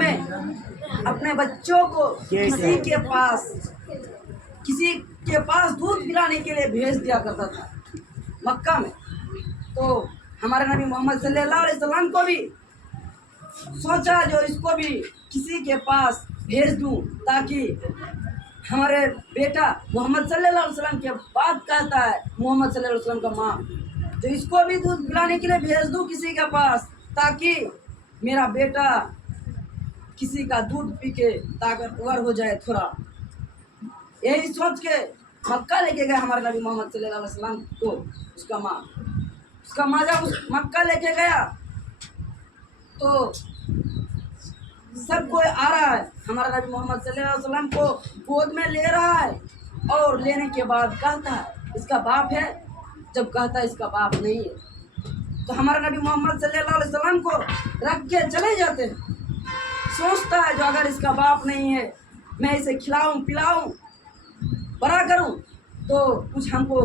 में अपने बच्चों को किसी के पास दूध पिलाने के लिए भेज दिया करता था मक्का में। तो हमारे नबी मोहम्मद सल्लल्लाहु अलैहि वसल्लम को भी सोचा जो इसको भी किसी के पास भेज दूं, ताकि हमारे बेटा मोहम्मद सल्लल्लाहु अलैहि वसल्लम के बात कहता है मोहम्मद सल्लल्लाहु अलैहि वसल्लम का माँ, जो इसको भी दूध पिलाने के लिए भेज दूं किसी के पास, ताकि मेरा बेटा किसी का दूध पी के ताकतवर हो जाए थोड़ा। यही सोच के मक्का लेके गए हमारे नबी मोहम्मद सल्लल्लाहु अलैहि वसल्लम को उसका माँ जब उस मक्का लेके गया तो सब कोई आ रहा है, हमारा नबी मोहम्मद सल्लल्लाहु अलैहि वसल्लम को गोद में ले रहा है और लेने के बाद कहता है इसका बाप है, जब कहता है इसका बाप नहीं है तो हमारा नबी मोहम्मद सल्लल्लाहु अलैहि वसल्लम को रख के चले जाते हैं। सोचता है जो अगर इसका बाप नहीं है, मैं इसे खिलाऊं पिलाऊं बड़ा करूं तो कुछ हमको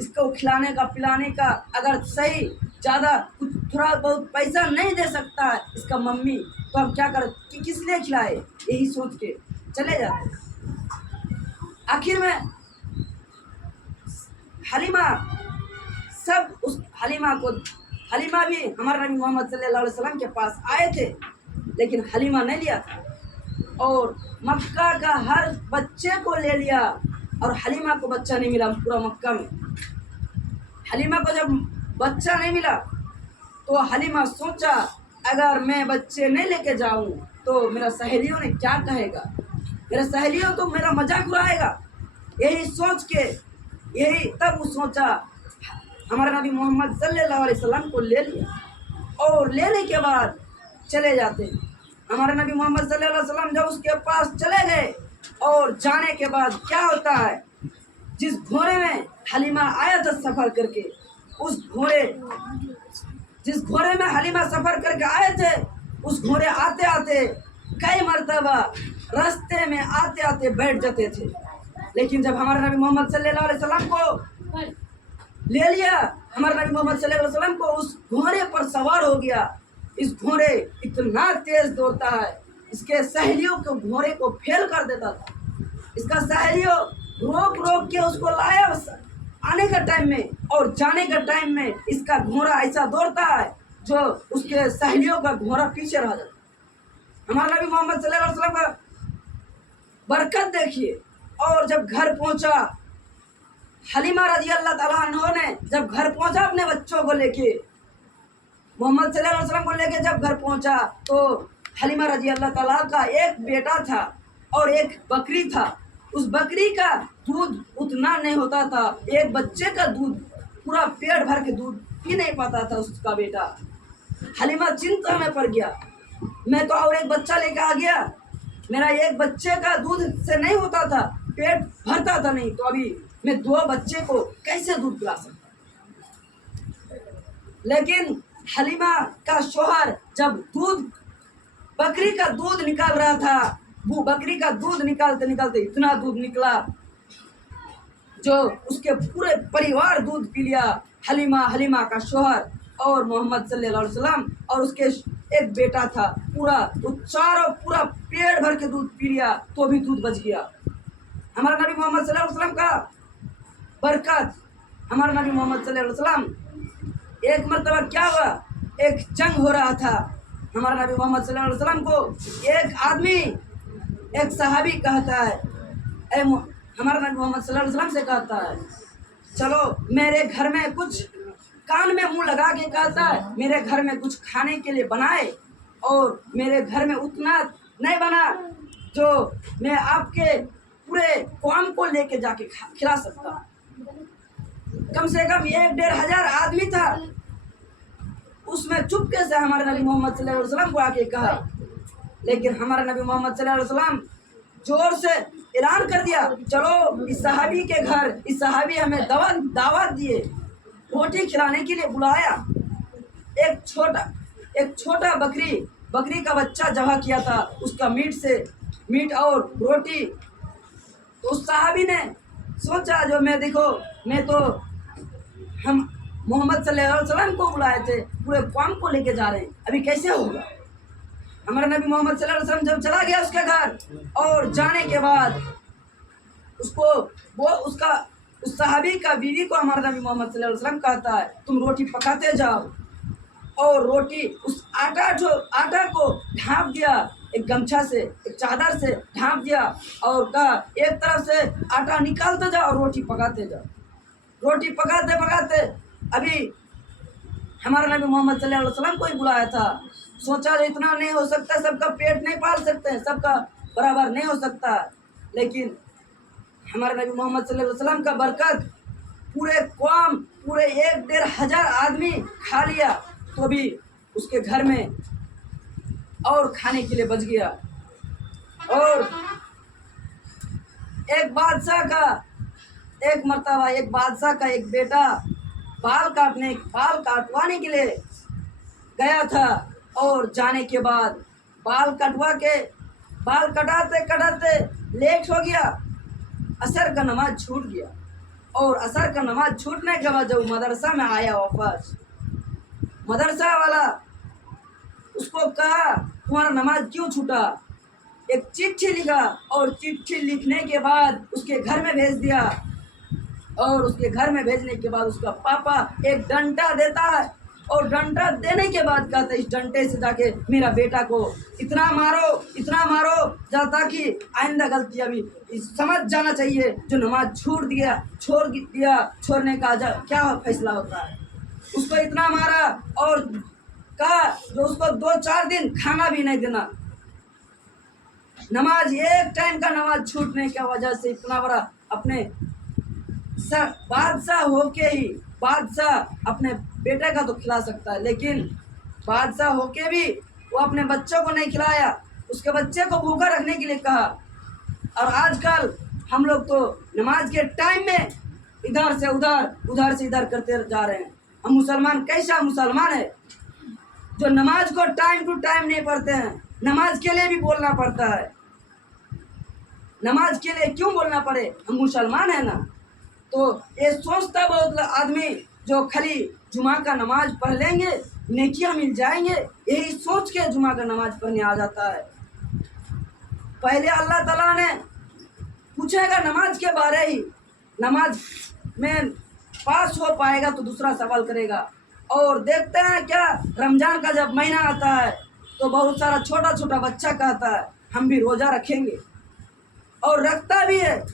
इसको खिलाने का पिलाने का अगर सही ज़्यादा कुछ थोड़ा बहुत पैसा नहीं दे सकता है इसका मम्मी, तो हम क्या करें कि किस लिए खिलाए, यही सोच के चले जाते। आखिर में हलीमा भी हमारे नबी मोहम्मद सल्लल्लाहु अलैहि वसल्लम के पास आए थे, लेकिन हलीमा नहीं लिया था और मक्का का हर बच्चे को ले लिया और हलीमा को बच्चा नहीं मिला पूरा मक्का में। हलीमा को जब बच्चा नहीं मिला तो हलीमा सोचा अगर मैं बच्चे नहीं लेके जाऊं तो मेरा सहेलियों ने क्या कहेगा, मेरा सहेलियों तो मेरा मजाक उड़ाएगा। यही सोच के तब वो सोचा हमारा नबी मोहम्मद सल्लल्लाहु अलैहि वसल्लम को ले लिया और लेने के बाद चले जाते हैं। हमारे नबी मोहम्मद सल्लल्लाहु अलैहि वसल्लम जब उसके पास चले गए और जाने के बाद क्या होता है, जिस घोड़े में हलीमा आया था सफ़र करके, जिस घोड़े में हलीमा सफ़र करके आए थे उस घोड़े आते आते कई मरतबा रास्ते में आते आते बैठ जाते थे। लेकिन जब हमारे नबी मोहम्मद सल्लल्लाहु अलैहि वसल्लम को ले लिया, हमारे नबी मोहम्मद सल्लल्लाहु अलैहि वसल्लम को उस घोड़े पर सवार हो गया। इस घोड़े इतना तेज दौड़ता है, इसके सहेलियों को घोड़े को फेल कर देता था। इसका सहेलियों रोक रोक के उसको लाया आने का टाइम में और जाने का टाइम में इसका घोड़ा ऐसा दौड़ता है जो उसके सहेलियों का घोड़ा पीछे रह जाता। हमारे नबी मोहम्मद सल्लल्लाहु अलैहि वसल्लम का बरकत देखिए। और जब घर पहुंचा हलीमा रजी अल्लाह ताला अन्हा ने, जब घर पहुंचा अपने बच्चों को लेके, मोहम्मद सल्लल्लाहु अलैहि वसल्लम को लेके जब घर पहुंचा तो हलीमा रजी अल्लाह ताला का एक बेटा था और एक बकरी था। उस बकरी का दूध उतना नहीं होता था, एक बच्चे का दूध पूरा पेट भर के दूध पी नहीं पाता था उसका बेटा। हलीमा चिंता में पड़ गया, मैं तो और एक बच्चा लेकर आ गया, मेरा एक बच्चे का दूध से नहीं होता था, पेट भरता था नहीं, तो अभी मैं दो बच्चे को कैसे दूध पिला सकता। लेकिन हलीमा का शौहर जब बकरी का दूध निकाल रहा था, वो बकरी का दूध निकालते निकालते इतना दूध निकला जो उसके पूरे परिवार दूध पी लिया। हलीमा का शौहर और मोहम्मद सल्लल्लाहु अलैहि वसल्लम और उसके एक बेटा था, पूरा पेट भर के दूध पी लिया, तो भी दूध बच गया। हमारा नबी मोहम्मद सल्लल्लाहु अलैहि वसल्लम का बरकत। हमारा नबी मोहम्मद सल्लल्लाहु अलैहि वसल्लम एक मरतबा क्या हुआ, एक जंग हो रहा था। हमारा नबी मोहम्मद सल्लल्लाहु अलैहि वसल्लम को एक आदमी, एक सहाबी कहता है, हमारा नबी मोहम्मद सल्लल्लाहु अलैहि वसल्लम से कहता है चलो मेरे घर में कुछ, कान में मुंह लगा के कहता है मेरे घर में कुछ खाने के लिए बनाए, और मेरे घर में उतना नहीं बना जो मैं आपके पूरे कौम को लेके जाके खिला सकता। कम से कम 1-1.5 हजार आदमी था। उसमें चुपके से हमारे नबी मोहम्मद सल्लल्लाहु अलैहि वसल्लम को आके कहा, लेकिन हमारे नबी मोहम्मद सल्लल्लाहु अलैहि वसल्लम जोर से ऐलान कर दिया चलो इस सहाबी के घर, इस सहाबी हमें दावत दिए, रोटी खिलाने के लिए बुलाया। एक छोटा बकरी का बच्चा जबा किया था, उसका मीट और रोटी। तो उस सहाबी ने सोचा जो मैं तो हम मोहम्मद सल्लल्लाहु अलैहि वसल्लम को बुलाए थे, पूरे कौम को लेके जा रहे हैं, अभी कैसे होगा। हमारा नबी मोहम्मद सल्लल्लाहु अलैहि वसल्लम जब चला गया उसके घर, और जाने के बाद उसको वो उसका उस सहाबी का बीवी को हमारा नबी मोहम्मद सल्लल्लाहु अलैहि वसल्लम कहता है, तुम रोटी पकाते जाओ। और रोटी उस आटा को ढाँप दिया, एक गमछा से, एक चादर से ढाँप दिया, और कहा एक तरफ से आटा निकालते जाओ और रोटी पकाते जाओ। रोटी पकाते पकाते अभी हमारा नबी मोहम्मद सल्लल्लाहु अलैहि वसल्लम को ही बुलाया था। सोचा जो इतना नहीं हो सकता, सबका पेट नहीं पाल सकते हैं, सबका बराबर नहीं हो सकता, लेकिन हमारे नबी मोहम्मद सल्लल्लाहु अलैहि वसल्लम का बरकत पूरे कौम, पूरे 1-1.5 आदमी खा लिया, तो भी उसके घर में और खाने के लिए बच गया। और एक बादशाह का एक बेटा बाल काटवाने के लिए गया था, और जाने के बाद बाल कटाते कटाते लेट हो गया, असर का नमाज छूट गया। और असर का नमाज छूटने के बाद जब मदरसा में आया वापस, मदरसा वाला उसको कहा तुम्हारा नमाज क्यों छूटा। एक चिट्ठी लिखा, और चिट्ठी लिखने के बाद उसके घर में भेज दिया, और उसके घर में भेजने के बाद उसका पापा एक डंडा देता है, और डंडा देने के बाद कहता है इस डंडे से जाके मेरा बेटा को इतना मारो ताकि आइंदा गलती अभी समझ जाना चाहिए, जो नमाज छोड़ दिया छोड़ने का क्या फैसला होता है। उसको इतना मारा, और कहा जो उसको 2-4 दिन खाना भी नहीं देना। नमाज एक टाइम का नमाज छूटने की वजह से इतना बड़ा अपने बादशाह होके ही, बादशाह अपने बेटे का तो खिला सकता है, लेकिन बादशाह होके भी वो अपने बच्चों को नहीं खिलाया, उसके बच्चे को भूखा रखने के लिए कहा। और आजकल हम लोग तो नमाज के टाइम में इधर से इधर करते जा रहे हैं। हम मुसलमान कैसा मुसलमान है जो नमाज को टाइम टू टाइम नहीं पढ़ते हैं। नमाज के लिए भी बोलना पड़ता है, नमाज के लिए क्यों बोलना पड़े, हम मुसलमान है ना। तो ये सोचता बहुत आदमी जो खाली जुमा का नमाज पढ़ लेंगे नेकियां मिल जाएंगे, यही सोच के जुमा का नमाज पढ़ने आ जाता है। पहले अल्लाह ताला ने पूछेगा नमाज के बारे ही, नमाज में पास हो पाएगा तो दूसरा सवाल करेगा। और देखते हैं क्या, रमजान का जब महीना आता है तो बहुत सारा छोटा छोटा बच्चा कहता है हम भी रोज़ा रखेंगे, और रखता भी है।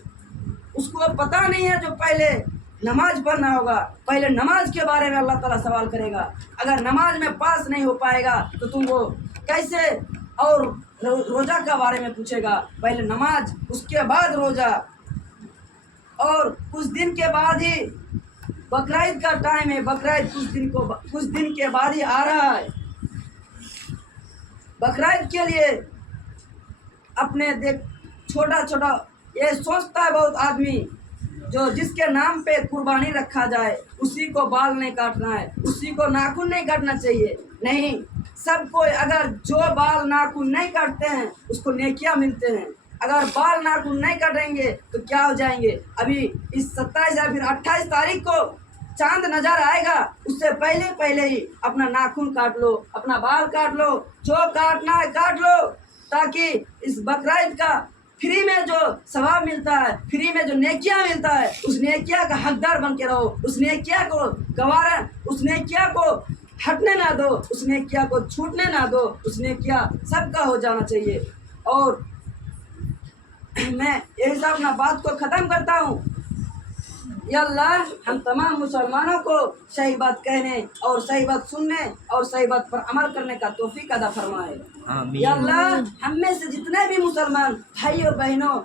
उसको पता नहीं है जो पहले नमाज पढ़ना होगा, पहले नमाज के बारे में अल्लाह ताला सवाल करेगा। अगर नमाज में पास नहीं हो पाएगा तो तुम वो कैसे, और रोज़ा के बारे में पूछेगा, पहले नमाज उसके बाद रोज़ा। और कुछ दिन के बाद ही बकरीद का टाइम है, बकरीद कुछ दिन के बाद ही आ रहा है। बकरीद के लिए अपने छोटा ये सोचता है बहुत आदमी जो जिसके नाम पे कुर्बानी रखा जाए उसी को बाल नहीं काटना है, उसी को नाखून नहीं काटना चाहिए। नहीं, सबको अगर जो बाल नाखून नहीं काटते हैं उसको नेकियां मिलते हैं। अगर बाल नाखून नहीं काटेंगे तो क्या हो जाएंगे। अभी इस 27 या फिर 28 तारीख को चांद नजर आएगा, उससे पहले ही अपना नाखून काट लो, अपना बाल काट लो, जो काटना है काट लो, ताकि इस बकरीद का फ्री में जो सवाब मिलता है, फ्री में जो नेकियां मिलता है, उस नेकिया का हकदार बन के रहो। उस नेकिया को गवारा, उस नेकिया को हटने ना दो, उस नेकिया को छूटने ना दो, उस नेकिया सबका हो जाना चाहिए। और मैं यही सब अपना बात को ख़त्म करता हूँ। या अल्लाह हम तमाम मुसलमानों को सही बात कहने और सही बात सुनने और सही बात पर अमल करने का तौफीक अदा फरमाए। या अल्लाह हम में से जितने भी मुसलमान भाई और बहनों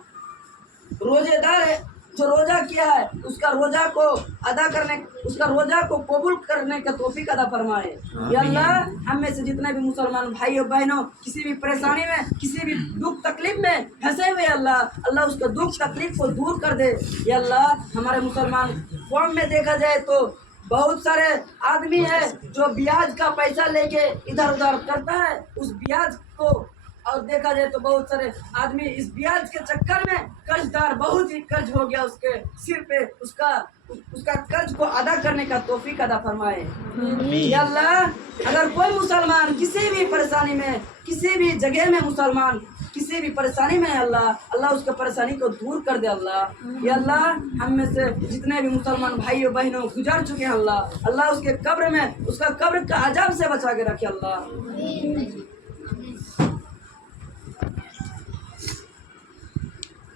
रोजेदार है, जो रोज़ा किया है उसका रोज़ा को अदा करने, उसका रोज़ा को कबूल करने का तौफीक अदा फरमाए। या अल्लाह हम में से जितने भी मुसलमान भाई और बहनों किसी भी परेशानी में, किसी भी दुख तकलीफ में फंसे हुए, अल्लाह उसका दुख तकलीफ को दूर कर दे। या अल्लाह हमारे मुसलमान कौम में देखा जाए तो बहुत सारे आदमी है जो ब्याज का पैसा लेके इधर उधर करता है, उस ब्याज को और देखा जाए तो बहुत सारे आदमी इस ब्याज के चक्कर में कर्जदार, बहुत ही कर्ज हो गया उसके सिर पे। उसका कर्ज को अदा करने का तौफीक अदा फरमाए या अल्लाह। अगर कोई मुसलमान किसी भी परेशानी में, किसी भी जगह में मुसलमान किसी भी परेशानी में है अल्लाह, अल्लाह उसका परेशानी को दूर कर दे अल्लाह। या अल्लाह हम में से जितने भी मुसलमान भाइयों बहनों गुजर चुके हैं अल्लाह, अल्लाह उसके कब्र में, उसका कब्र का अजाब से बचा के रखे अल्लाह।